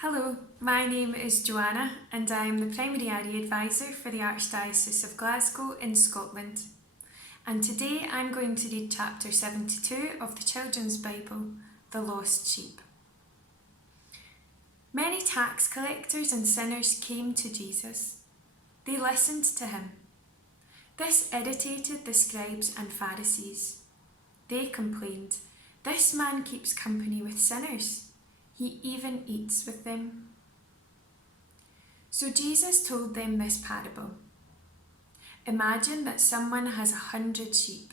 Hello, my name is Joanna and I am the Primary Area Advisor for the Archdiocese of Glasgow in Scotland. And today I'm going to read chapter 72 of the Children's Bible, The Lost Sheep. Many tax collectors and sinners came to Jesus. They listened to him. This irritated the scribes and Pharisees. They complained, "This man keeps company with sinners. He even eats with them." So Jesus told them this parable. Imagine that someone has 100 sheep.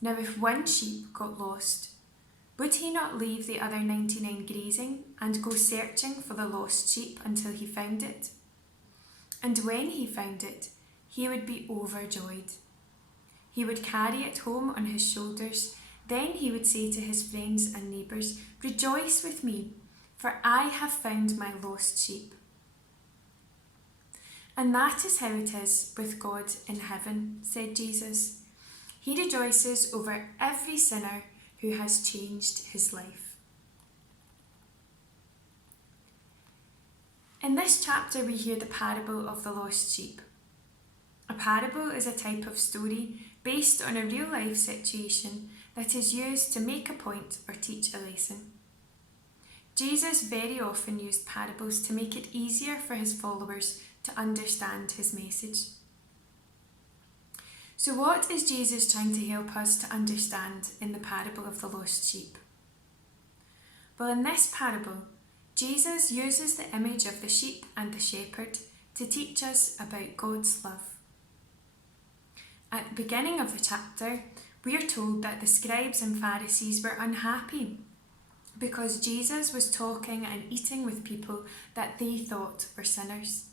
Now if one sheep got lost, would he not leave the other 99 grazing and go searching for the lost sheep until he found it? And when he found it, he would be overjoyed. He would carry it home on his shoulders. Then he would say to his friends and neighbours, "Rejoice with me, for I have found my lost sheep." And that is how it is with God in heaven, said Jesus. He rejoices over every sinner who has changed his life. In this chapter we hear the parable of the lost sheep. A parable is a type of story based on a real-life situation that is used to make a point or teach a lesson. Jesus very often used parables to make it easier for his followers to understand his message. So what is Jesus trying to help us to understand in the parable of the lost sheep? Well, in this parable, Jesus uses the image of the sheep and the shepherd to teach us about God's love. At the beginning of the chapter, we are told that the scribes and Pharisees were unhappy because Jesus was talking and eating with people that they thought were sinners.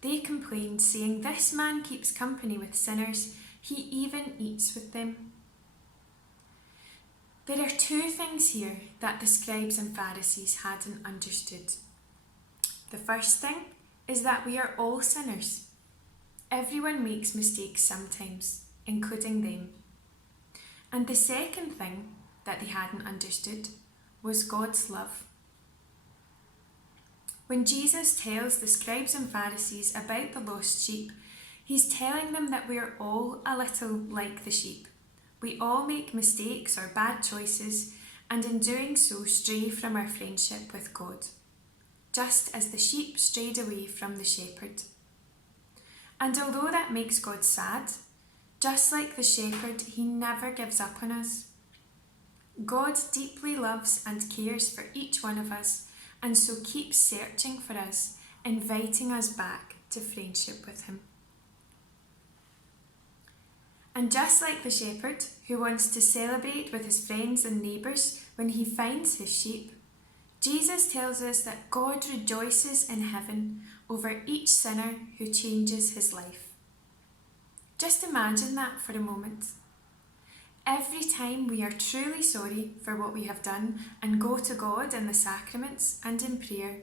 They complained, saying, "This man keeps company with sinners, he even eats with them." There are two things here that the scribes and Pharisees hadn't understood. The first thing is that we are all sinners. Everyone makes mistakes sometimes, including them. And the second thing that they hadn't understood was God's love. When Jesus tells the scribes and Pharisees about the lost sheep, he's telling them that we are all a little like the sheep. We all make mistakes or bad choices, and in doing so stray from our friendship with God, just as the sheep strayed away from the shepherd. And although that makes God sad, just like the shepherd, he never gives up on us. God deeply loves and cares for each one of us, and so keeps searching for us, inviting us back to friendship with him. And just like the shepherd, who wants to celebrate with his friends and neighbours when he finds his sheep, Jesus tells us that God rejoices in heaven over each sinner who changes his life. Just imagine that for a moment. Every time we are truly sorry for what we have done and go to God in the sacraments and in prayer,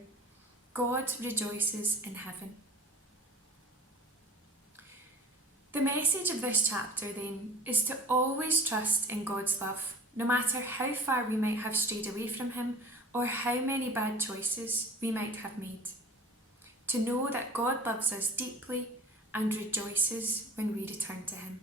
God rejoices in heaven. The message of this chapter then is to always trust in God's love, no matter how far we might have strayed away from him or how many bad choices we might have made. To know that God loves us deeply and rejoices when we return to him.